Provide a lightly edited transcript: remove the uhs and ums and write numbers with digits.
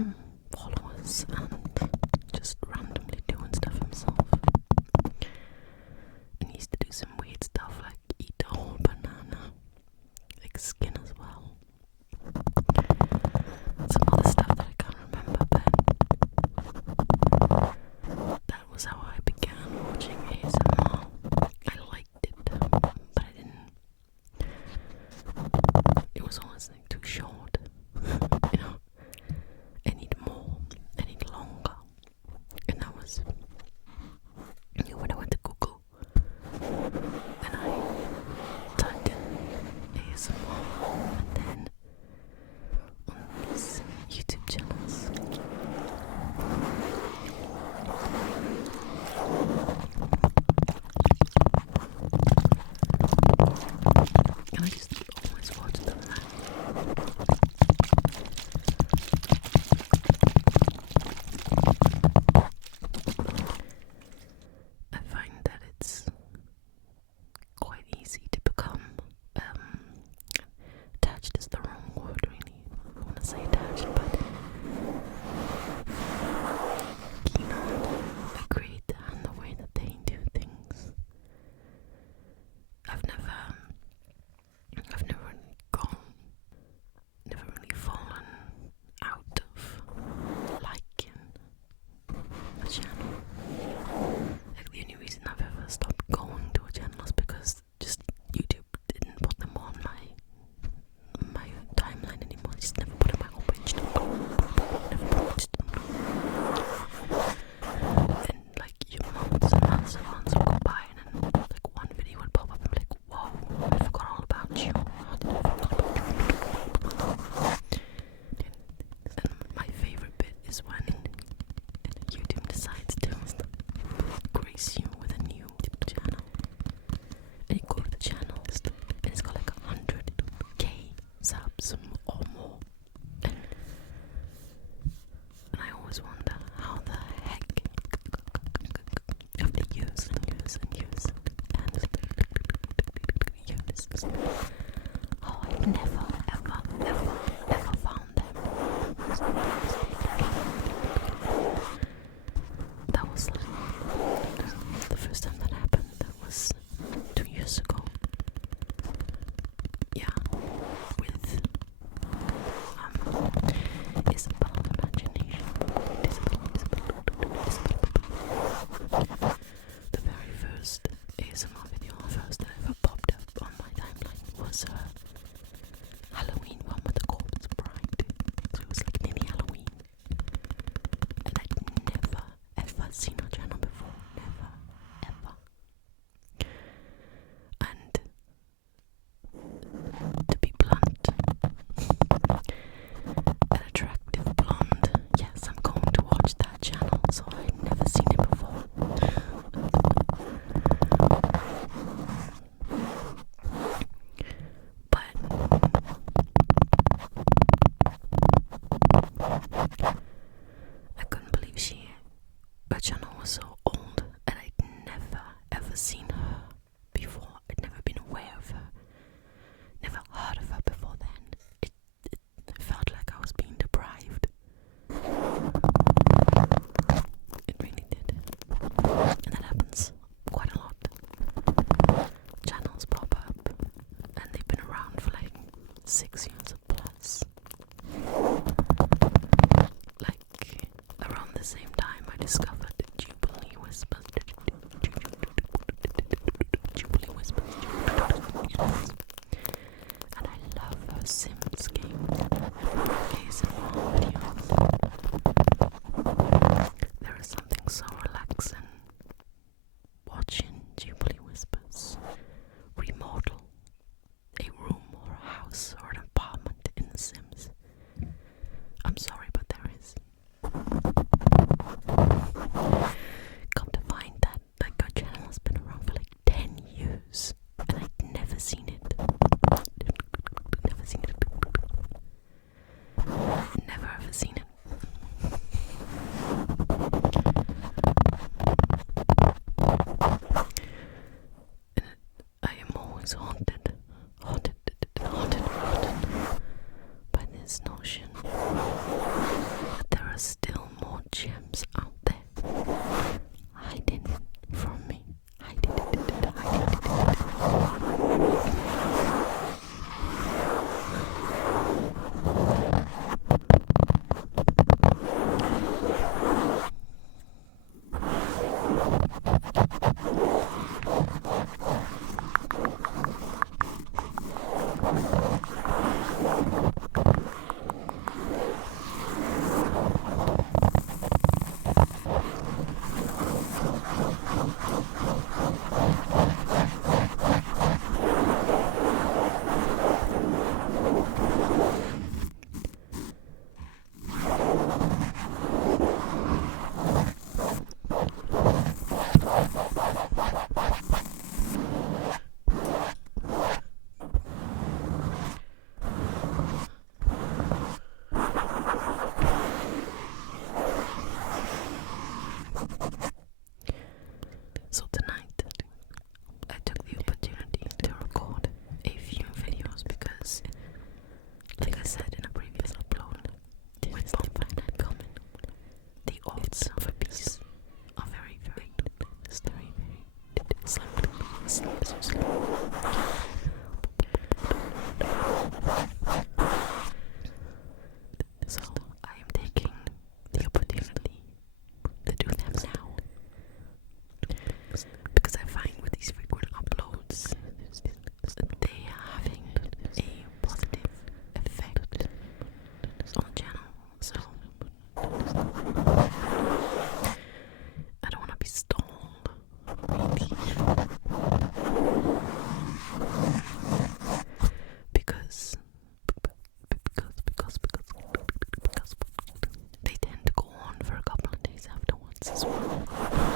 some followers and just randomly doing stuff himself. And he used to do some weird stuff like eat a whole banana, like skin as well. Some other stuff that I can't remember, but that was how I began watching ASMR. I liked it, but I didn't. It was always like too short, you know. I need more, I need longer. And that was when I went to Google and I typed in ASMR, and then on these YouTube channels and I just always watched them. I find that it's quite easy to become attached is the wrong word really. I don't want to say attached, but keen on the creator and the way that they do things. I've never really fallen out of liking a channel. Like the only reason I've ever stopped going to a channel is because just YouTube didn't put them on my timeline anymore. Just never put in my homepage. Never watched them. And like months and months and months would go by, and then like one video would pop up and be like, whoa, I forgot all about you. How did I forget about you? And my favorite bit is when YouTube decides to grace you with a new channel, and you go to the channel and it's got like 100k subs or more, and I always wonder how the heck after years and years and years and years, how I never ever found them. That was the first time that happened. That was 2 years ago. Yeah, with Isabel's imagination. The very first ASMR video that ever popped up on my timeline was a Halloween one with the corpse bride. So it was like nearly Halloween. And I'd never ever seen her channel before. Never, ever. And to be blunt, an attractive blonde, yes, I'm going to watch that channel, so I'd never seen it before. But I couldn't believe her channel was so old, and I'd never ever seen her before. I'd never been aware of her, never heard of her before then. It felt like I was being deprived. It really did. And that happens quite a lot. Channels pop up and they've been around for like 6 years or plus. Like around the same time I discovered Jubilee Whispers. And I love her Sims game ASMR videos. There is something so relaxing watching Jubilee Whispers remodel a room or a house or an apartment asleep, so sleep. So I am taking the opportunity to do them now, because I find with these frequent uploads they are having a positive effect on the channel. So I don't want to be stalled, really, because they tend to go on for a couple of days afterwards as well.